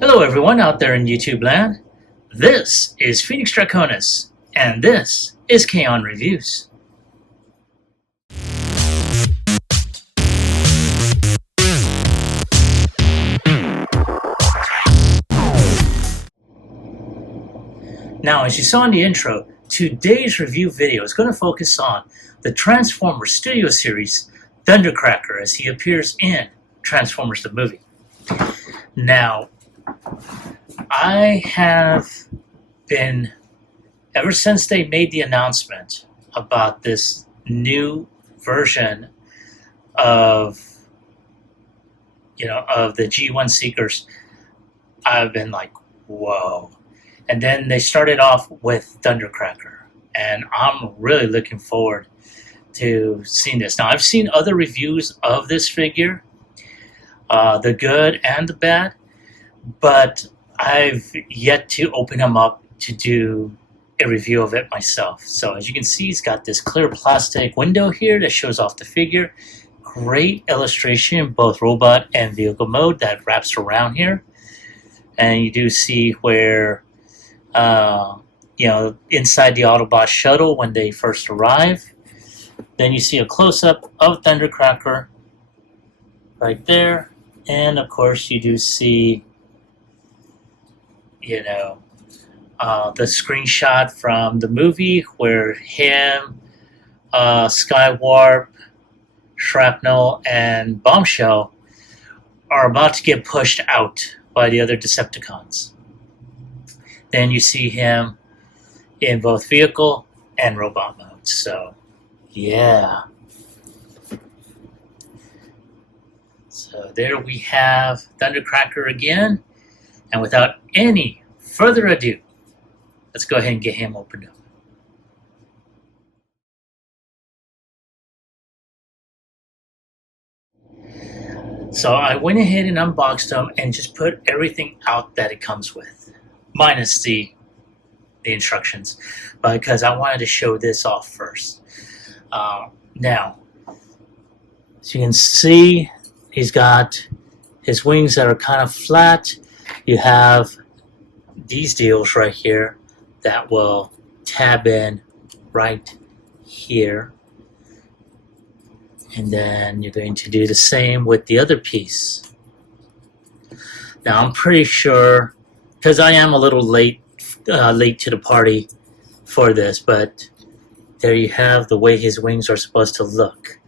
Hello everyone out there in YouTube land. This is Phoenix Draconis, and this is Kaon Reviews. Now, as you saw in the intro, today's review video is going to focus on the Transformers Studio Series Thundercracker as he appears in Transformers the movie. Now, I have been, ever since they made the announcement about this new version of the G1 Seekers, I've been like, whoa. And then they started off with Thundercracker, and I'm really looking forward to seeing this. Now, I've seen other reviews of this figure, the good and the bad, but I've yet to open them up to do a review of it myself. So as you can see, it's got this clear plastic window here that shows off the figure. Great illustration in both robot and vehicle mode that wraps around here. And you do see where inside the Autobot shuttle when they first arrive. Then you see a close-up of Thundercracker right there. And of course you do see, the screenshot from the movie where him, Skywarp, Shrapnel, and Bombshell are about to get pushed out by the other Decepticons. Then you see him in both vehicle and robot mode. So, yeah. So there we have Thundercracker again. And without any further ado, let's go ahead and get him opened up. So I went ahead and unboxed them and just put everything out that it comes with, minus the instructions, because I wanted to show this off first. Now, as you can see, he's got his wings that are kind of flat. You have these deals right here that will tab in right here. And then you're going to do the same with the other piece. Now I'm pretty sure, because I am a little late to the party for this, but there you have the way his wings are supposed to look.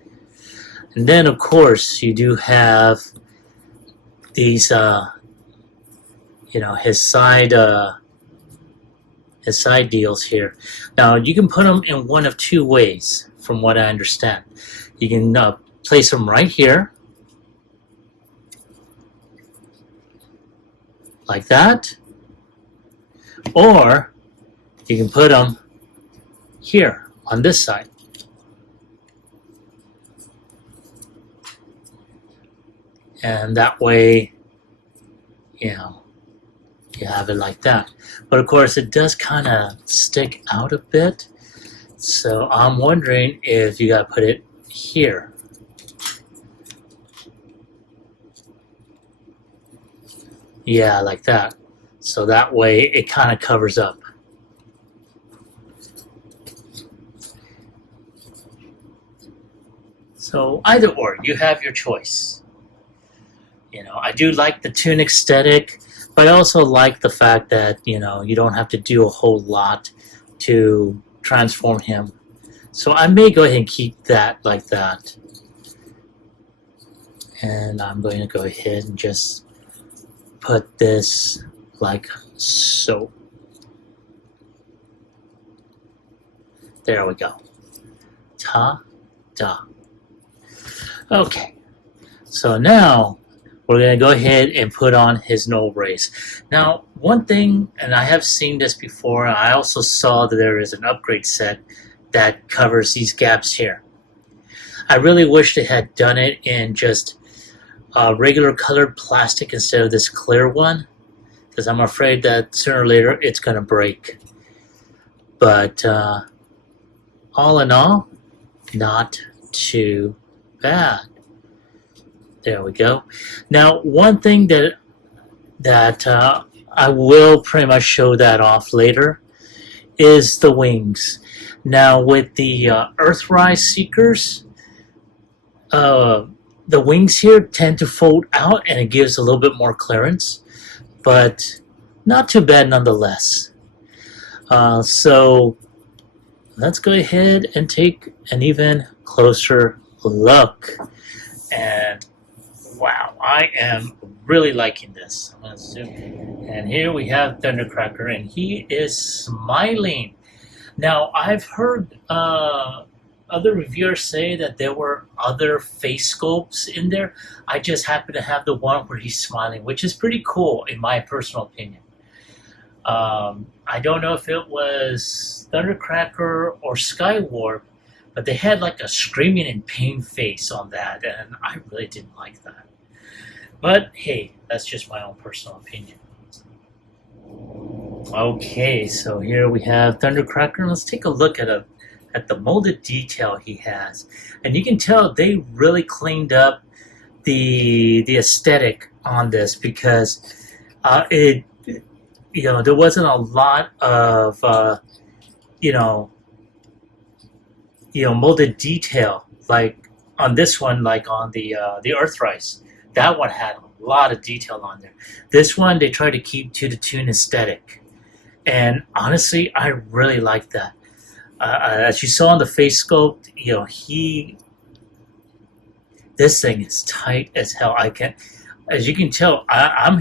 And then of course you do have these his side deals here. Now you can put them in one of two ways, from what I understand. You can place them right here, like that, or you can put them here on this side. And that way, you have it like that. But of course, it does kind of stick out a bit. So I'm wondering if you got to put it here. Yeah, like that. So that way it kind of covers up. So either or, you have your choice. I do like the tunic aesthetic, but I also like the fact that, you don't have to do a whole lot to transform him. So I may go ahead and keep that like that. And I'm going to go ahead and just put this like so. There we go. Ta-da. Okay. So now we're going to go ahead and put on his null rays. Now, one thing, and I have seen this before, I also saw that there is an upgrade set that covers these gaps here. I really wish they had done it in just regular colored plastic instead of this clear one, because I'm afraid that sooner or later it's going to break. But all in all, not too bad. There we go. Now, one thing that that I will pretty much show that off later is the wings. Now with the Earthrise Seekers, uh, the wings here tend to fold out and it gives a little bit more clearance, but not too bad nonetheless. So let's go ahead and take an even closer look. And wow, I am really liking this. I'm gonna zoom. And here we have Thundercracker, and he is smiling. Now, I've heard other reviewers say that there were other face sculpts in there. I just happen to have the one where he's smiling, which is pretty cool in my personal opinion. I don't know if it was Thundercracker or Skywarp, but they had like a screaming in pain face on that, and I really didn't like that. But hey, that's just my own personal opinion. Okay, so here we have Thundercracker. Let's take a look at the molded detail he has, and you can tell they really cleaned up the aesthetic on this because it there wasn't a lot of molded detail like on this one, like on the Earthrise. That one had a lot of detail on there. This one they tried to keep to the tune aesthetic, and honestly, I really like that. As you saw on the face sculpt, this thing is tight as hell. As you can tell, I'm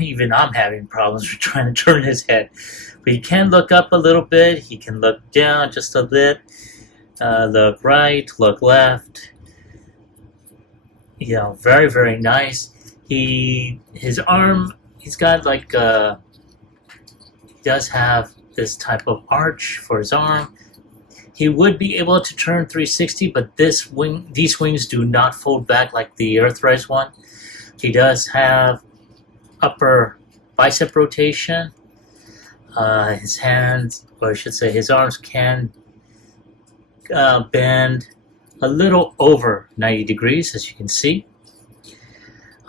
having problems with trying to turn his head, but he can look up a little bit. He can look down just a bit. Look right, look left. Very, very nice. His arm, he's got like he does have this type of arch for his arm. He would be able to turn 360, but these wings do not fold back like the Earthrise one. He does have upper bicep rotation. His hands, or I should say his arms, can bend a little over 90 degrees, as you can see.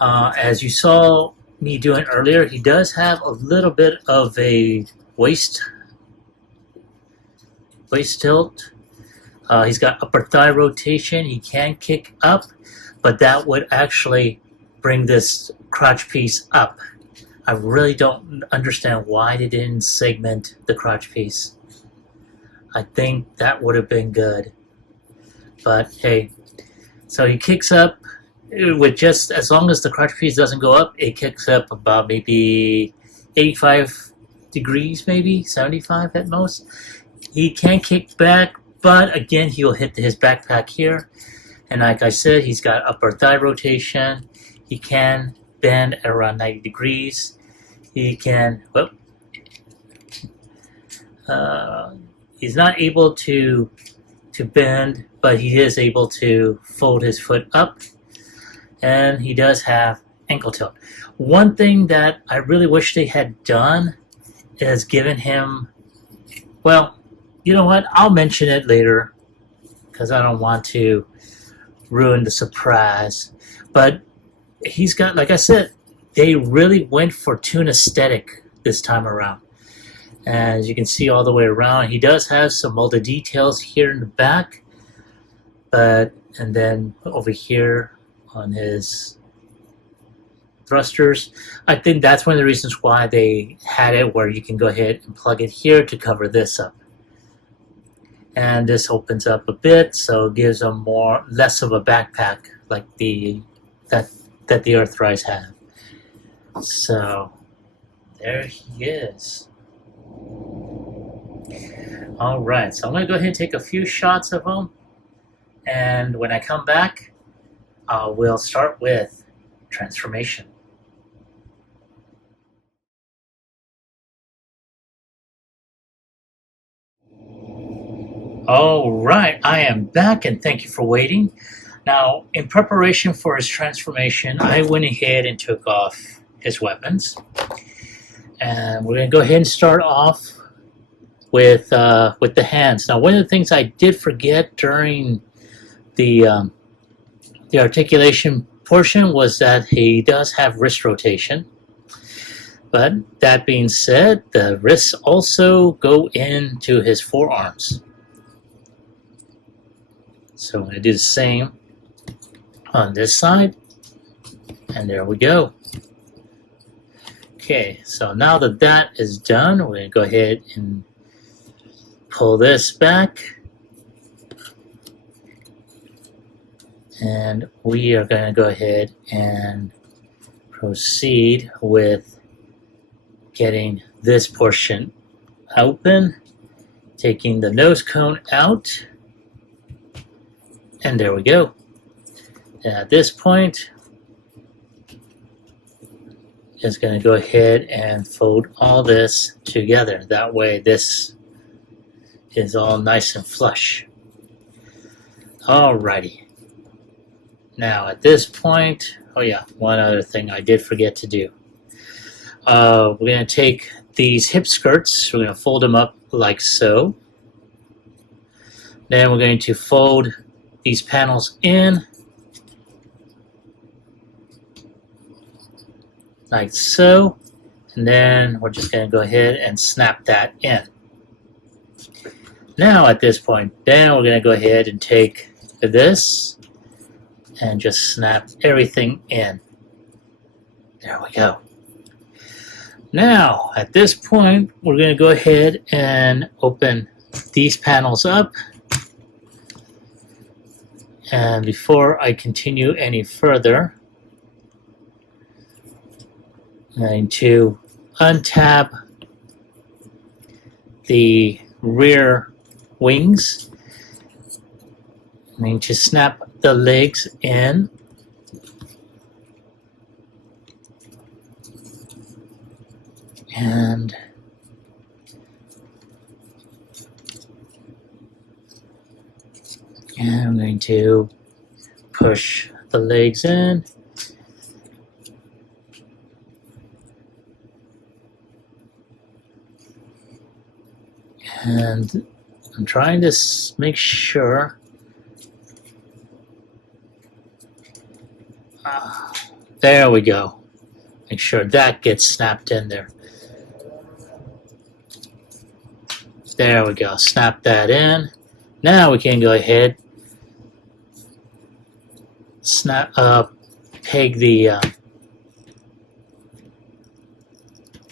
As you saw me doing earlier, he does have a little bit of a waist tilt. He's got upper thigh rotation. He can kick up, but that would actually bring this crotch piece up. I really don't understand why they didn't segment the crotch piece. I think that would have been good. But hey, so he kicks up with just as long as the crotch piece doesn't go up, it kicks up about maybe 85 degrees, maybe 75 at most. He can kick back, but again, he'll hit his backpack here. And like I said, he's got upper thigh rotation. He can bend at around 90 degrees. He can, he's not able to bend, but he is able to fold his foot up. And he does have ankle tilt. One thing that I really wish they had done is given him, well, you know what? I'll mention it later because I don't want to ruin the surprise. But he's got, like I said, they really went for toon aesthetic this time around. As you can see all the way around, he does have some molded details here in the back. And then over here on his thrusters, I think that's one of the reasons why they had it where you can go ahead and plug it here to cover this up. And this opens up a bit, so it gives them less of a backpack like that the Earthrise have. So there he is. All right, so I'm going to go ahead and take a few shots of him, and when I come back, we'll start with transformation. All right, I am back, and thank you for waiting. Now, in preparation for his transformation, I went ahead and took off his weapons. And we're going to go ahead and start off with the hands. Now, one of the things I did forget during the articulation portion was that he does have wrist rotation. But that being said, the wrists also go into his forearms. So I'm going to do the same on this side. And there we go. Okay, so now that that is done, we're going to go ahead and pull this back. And we are going to go ahead and proceed with getting this portion open, taking the nose cone out, and there we go. And at this point, just going to go ahead and fold all this together. That way this is all nice and flush. Alrighty. Now at this point, oh yeah, one other thing I did forget to do. We're going to take these hip skirts, we're going to fold them up like so. Then we're going to fold these panels in like so, and then we're just going to go ahead and snap that in. Now at this point, then we're going to go ahead and take this and just snap everything in. There we go. Now at this point, we're going to go ahead and open these panels up. And before I continue any further, I'm going to untab the rear wings. I'm going to snap the legs in. And I'm going to push the legs in. And I'm trying to make sure there we go. Make sure that gets snapped in there. There we go. Snap that in. Now we can go ahead, peg the.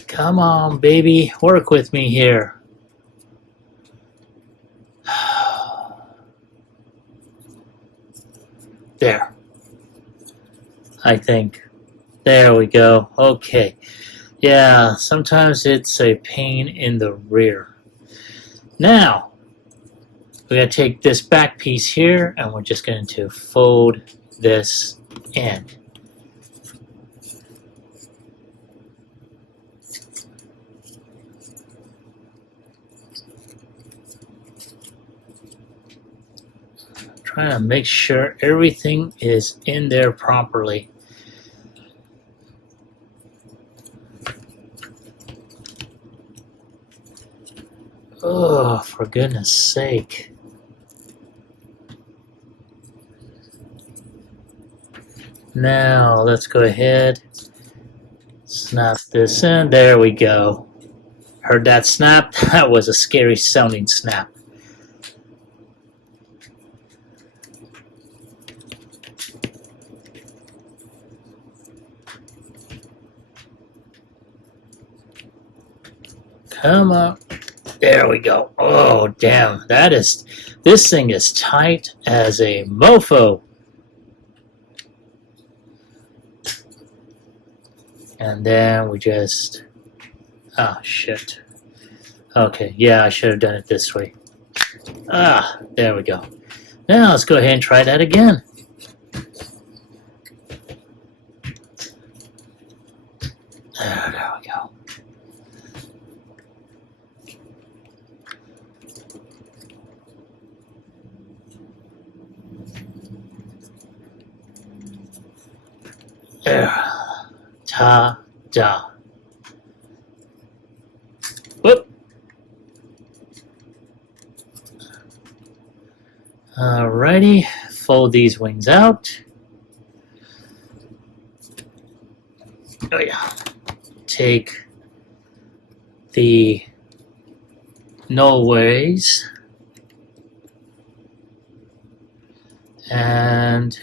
Come on, baby, work with me here. There. I think. There we go. Okay. Yeah, sometimes it's a pain in the rear. Now, we're going to take this back piece here and we're just going to fold this in. Trying to make sure everything is in there properly. Oh, for goodness sake. Now, let's go ahead, snap this in. There we go. Heard that snap? That was a scary sounding snap. Come on. There we go. Oh, damn. This thing is tight as a mofo. And then we just, oh, shit. Okay, yeah, I should have done it this way. Ah, there we go. Now let's go ahead and try that again. There we go. There. Ta-da. Whoop. Alrighty, fold these wings out. Oh yeah. Take the nullways, and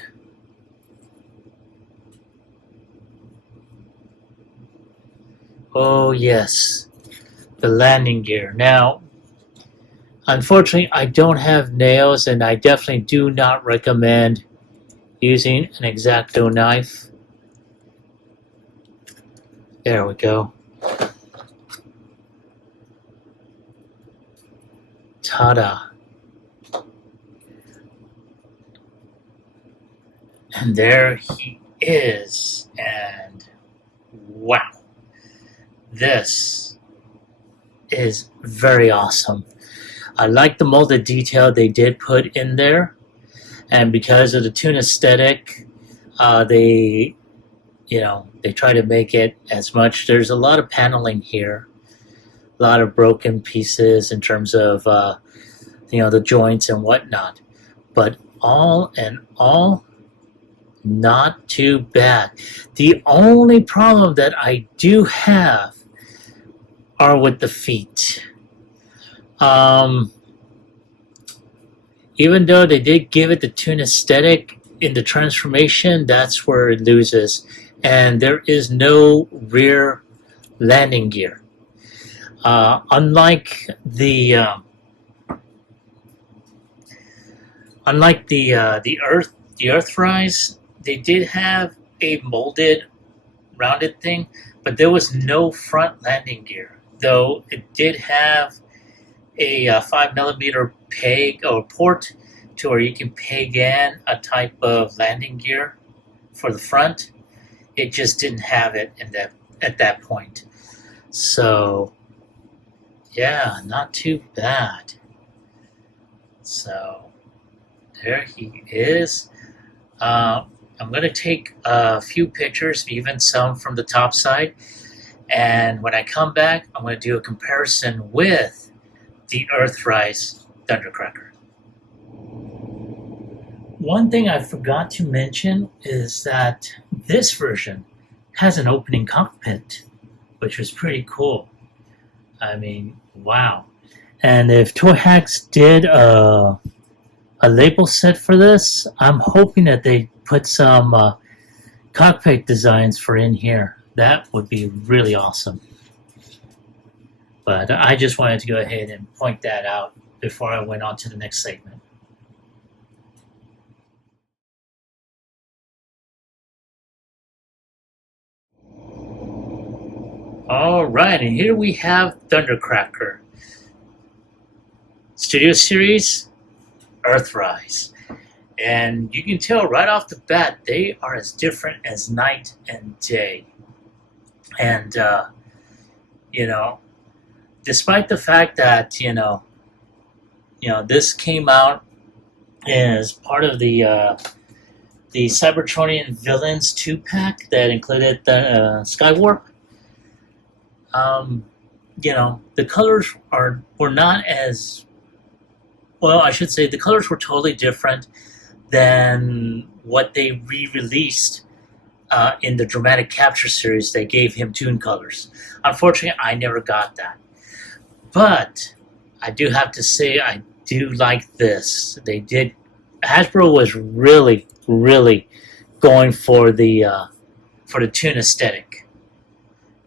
oh yes, the landing gear. Now, unfortunately, I don't have nails, and I definitely do not recommend using an X-Acto knife. There we go. Ta-da. And there he is. And wow. This is very awesome. I like the molded detail they did put in there. And because of the toon aesthetic, they try to make it as much. There's a lot of paneling here. A lot of broken pieces in terms of the joints and whatnot, but all in all, not too bad. The only problem that I do have are with the feet. Even though they did give it the toon aesthetic in the transformation, that's where it loses, and there is no rear landing gear. Unlike the Earthrise, they did have a molded, rounded thing, but there was no front landing gear. Though it did have a 5mm peg or port to where you can peg in a type of landing gear for the front. It just didn't have it at that point. So yeah, not too bad. So there he is. I'm going to take a few pictures, even some from the top side. And when I come back, I'm going to do a comparison with the Earthrise Thundercracker. One thing I forgot to mention is that this version has an opening cockpit, which was pretty cool. I mean, wow. And if Toy Hacks did a label set for this, I'm hoping that they put some cockpit designs for in here. That would be really awesome. But I just wanted to go ahead and point that out before I went on to the next segment. All right, and here we have Thundercracker. Studio Series, Earthrise. And you can tell right off the bat, they are as different as night and day. And, despite the fact that, this came out as part of the Cybertronian Villains 2-pack that included the Skywarp, the colors were not as, well, I should say the colors were totally different than what they re-released in the Dramatic Capture series. They gave him toon colors. Unfortunately, I never got that. But I do have to say I do like this. Hasbro was really, really going for the toon aesthetic.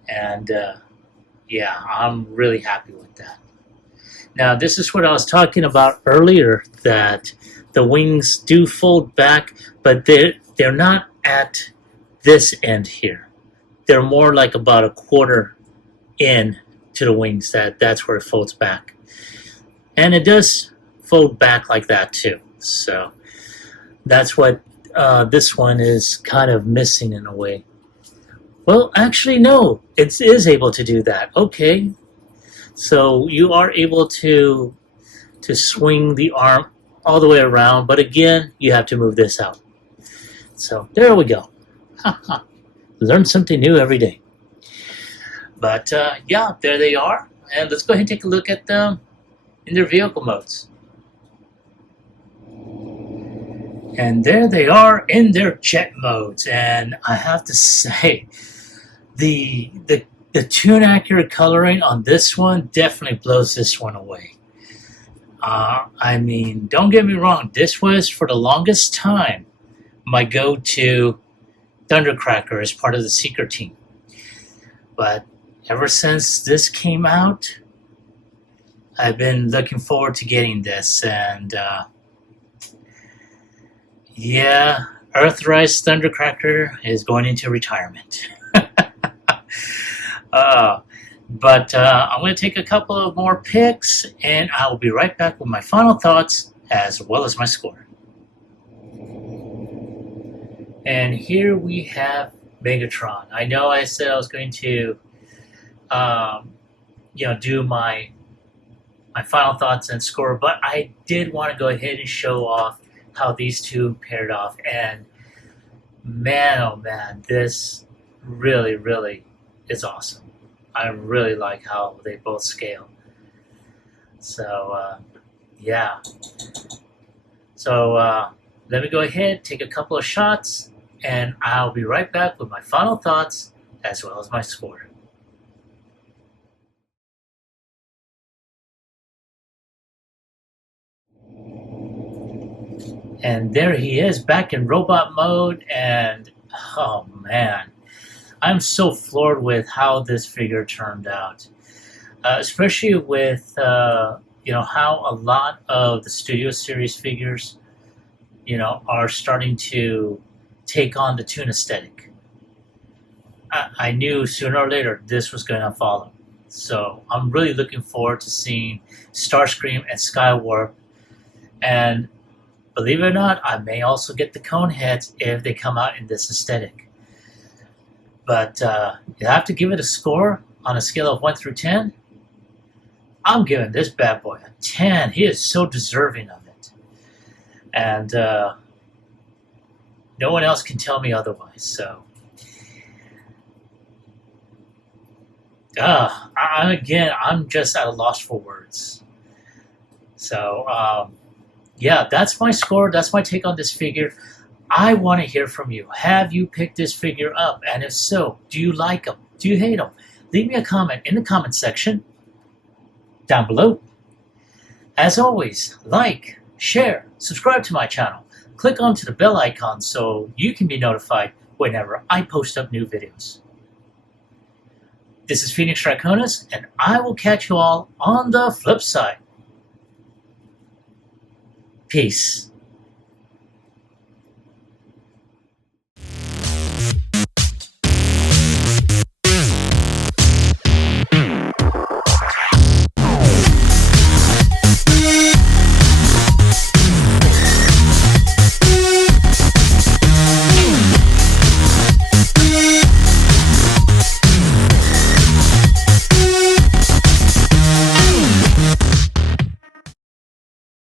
And yeah, I'm really happy with that. Now, this is what I was talking about earlier, that the wings do fold back, but they're not at this end here. They're more like about a quarter in to the wings. That's where it folds back. And it does fold back like that too. So that's what this one is kind of missing in a way. Well, actually, no. It is able to do that. Okay. So you are able to swing the arm all the way around, but again, you have to move this out. So there we go. Learn something new every day. But yeah, there they are. And let's go ahead and take a look at them in their vehicle modes. And there they are in their jet modes. And I have to say, the the tune accurate coloring on this one definitely blows this one away. I mean, don't get me wrong, this was for the longest time my go-to Thundercracker as part of the Seeker team. But ever since this came out, I've been looking forward to getting this, and yeah, Earthrise Thundercracker is going into retirement. But I'm going to take a couple of more picks, and I will be right back with my final thoughts as well as my score. And here we have Megatron. I know I said I was going to, do my final thoughts and score, but I did want to go ahead and show off how these two paired off. And man, oh man, this really, really is awesome. I really like how they both scale. So, yeah. So, let me go ahead, take a couple of shots, and I'll be right back with my final thoughts as well as my score. And there he is back in robot mode, and oh man, I'm so floored with how this figure turned out, especially with how a lot of the Studio Series figures, are starting to take on the Toon aesthetic. I knew sooner or later this was going to follow, so I'm really looking forward to seeing Starscream and Skywarp, and believe it or not, I may also get the Kaon heads if they come out in this aesthetic. But you have to give it a score on a scale of 1 through 10. I'm giving this bad boy a 10. He is so deserving of it. And no one else can tell me otherwise. So, I'm just at a loss for words. So, yeah, that's my score. That's my take on this figure. I want to hear from you. Have you picked this figure up? And if so, do you like him? Do you hate him? Leave me a comment in the comment section down below. As always, like, share, subscribe to my channel. Click onto the bell icon so you can be notified whenever I post up new videos. This is Phoenix Draconis, and I will catch you all on the flip side. Peace.